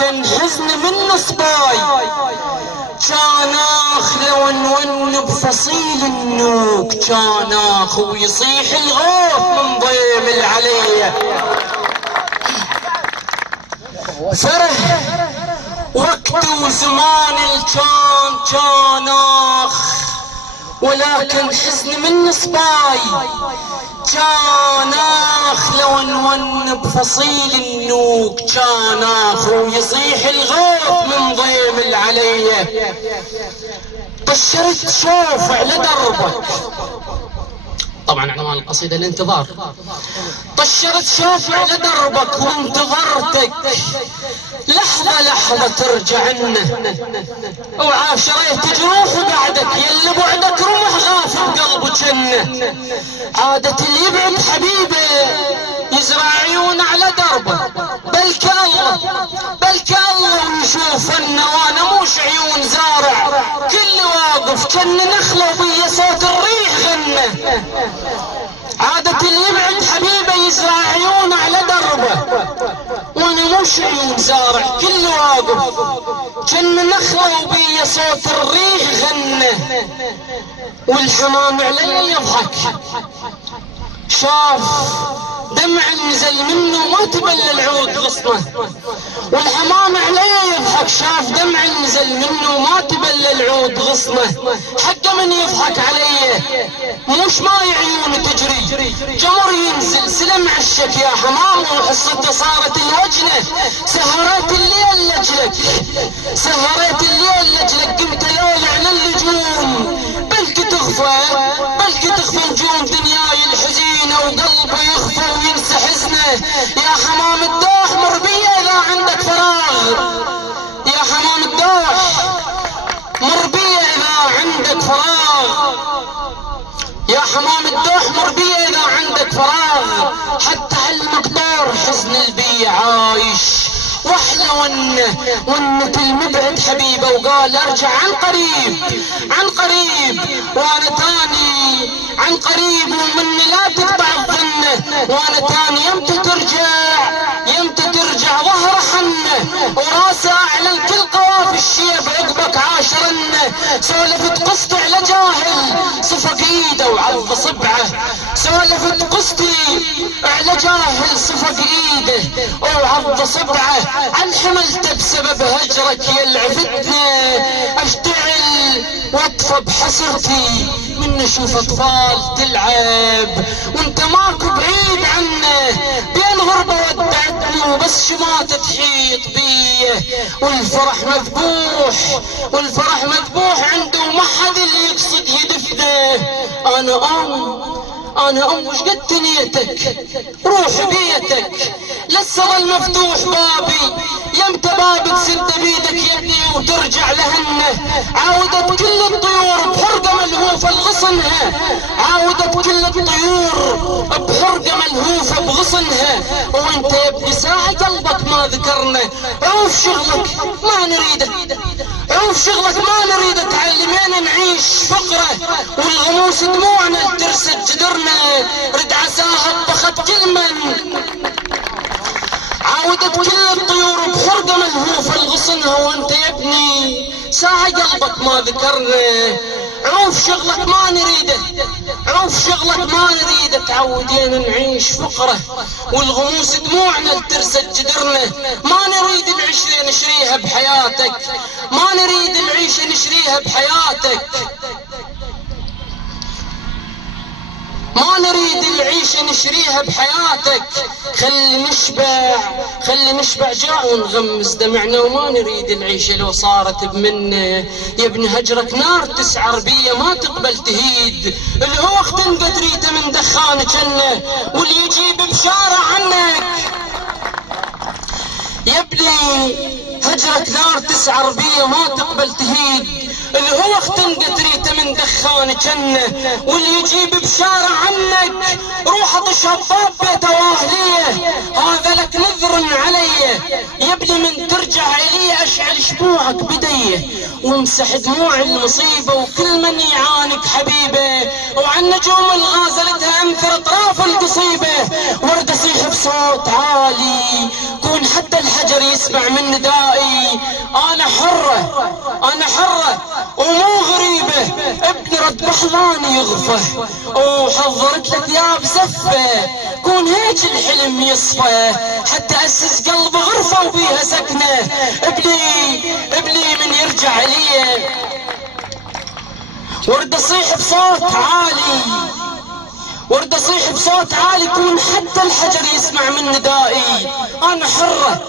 ولكن حزن من صباي كان لو نون بفصيل النوك كان ويصيح الغوث من ضيم العلية. فرح وقت وزمان كان ولكن حزن من صباي كان لو نون بفصيل النوك كان ويصيح الغوث من ضيم العلية. طشرت شوف على دربك، طبعا عنوان القصيدة الانتظار. طشرت شوف على دربك وانتظرتك لحظة لحظة ترجع لنا، وعاشريت جروح بعدك يلي بعدك رمح غاف بقلبه جنة. عادة اللي يبعد حبيبه يزرع عيون على دربه، بلك الله ويشوفنا وانا موش عيون زارع كل واقف كن نخله وبيا صوت الريح غنى. عادة اللي يبعد حبيبه يزرع عيون على دربه وانا مش عيون زارع كل واقف كن نخله وبيا صوت الريح غنى. والحمام علي يضحك شاف دمع نزل منه ما تبلى العود غصنه، والحمام عليه يضحك شاف دمع نزل منه ما تبلى العود غصنه. حق من يضحك عليه مش ماي عيون تجري جمر ينزل سلم عشك يا حمام وحصته صارت الوجنه. سهرات الليل لجلك سهرات الليل لجلك قمت ليل على النجوم بلك تخفى نجوم دنياي الحزينه وقلبي يخفى وينسى حزنه. يا حمام الدوح مر بيا اذا عندك فراغ، يا حمام الدوح مر بيا اذا عندك فراغ، يا حمام الدوح مر بيا اذا عندك فراغ. حتى هالمقدار حزن البي عايش واحلى ونة المبعد حبيبه وقال ارجع عن قريب وانا تاني عن قريب ومني لا تقطع الظنه. وانا تاني يمتى ترجع ظهر حنه وراسه اعلى الكل قوافي الشيب عقبك عاشرنه. سولفت قصتي على جاهل صفق ايده وعض صبعه، سولفت قصتي على جاهل صفق ايده وعض صبعه. عن حملته بسبب هجرك يا العفتنا اشتعل واطفى بحسرتي من اشوف اطفال تلعب وانت ماكو بعيد عنه. بين غربه ودعتني وبس شماتة تحيط بيه، والفرح مذبوح عنده وما حد اللي يقصد يدفنه. انا وش قد تنيتك روح بيتك لسه المفتوح بابي يمتى بابك سد بيدك يدي وترجع لهنه. عاودت كل الطيور بحرقة ملهوفة لغصنها، عاودت كل الطيور بحرقة ملهوفة بغصنها. وانت يا ابني ساعة قلبك ما ذكرنا، عوف شغلك ما نريده تعلمين نعيش فقره والغموس دموعنا ترسد جدرنا. رد عساها بخت كل من عاودت كل الطيور بحرقة ملهوفة لغصنها. وانت يا ابني ساعة قلبك ما ذكرنا، عوف شغلك ما نريده تعودين نعيش فقره والغموس دموعنا ترسد جدرنا. ما نريد العيشة نشريها بحياتك، ما نريد العيشة نشريها بحياتك، ما نريد العيشة نشريها بحياتك. خلي نشبع جاع ونغمس دمعنا وما نريد العيشة لو صارت بمنا. يا ابن هجرك نار تسعر بيا ما تقبل تهيد، اللي هو اختنقت ريته من دخان جنة واللي يجيب بشارة عنك. يا ابني هجرك نار تسعر بيا ما تقبل تهيد، اللي هو اختنقت ريته من دخان جنة واللي يجيب بشارة عنك. روح اطش هالطاب بيته واهليه هذا لك نذر علي. يا ابني من ترجع الي اشعل شموعك بديه وامسح دموع المصيبة وكل من يعانك حبيبه. وعن نجوم الغازلتها انثر اطراف القصيبة ورد اصيح بصوت عالي كون حتى الحجر يسمع من ندائي. انا حرة انا حرة ومو غريبة، ابني رد بحضاني يغفى، وحضرت له ثياب زفة كون هيك الحلم يصفى، حتى اسس قلب غرفة وبيها سكنة. ابني من يرجع لي ورد اصيح بصوت عالي، ورد اصيح بصوت عالي كون حتى الحجر يسمع من ندائي. انا حرة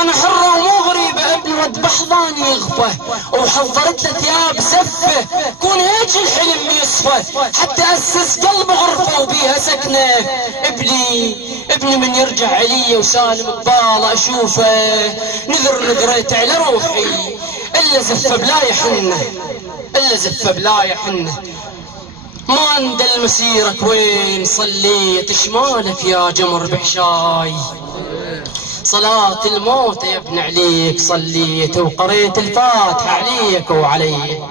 انا حرة ومو غريبة، ابني رد بحضاني يغفى، وحضرت له ثياب زفة كون هيك الحلم يصفى، حتى اسس قلب غرفة وبيها سكنة. ابني من يرجع علي وسالم قباله اشوفه، نذريت على روحي الا زفه بلا يحنه، الا زفه بلا يحنه. ما ندل مسيرك وين صليت، شمالك يا جمر بحشاي، صلاة الموت يا ابن عليك صليت، وقريت الفاتحة عليك وعلي.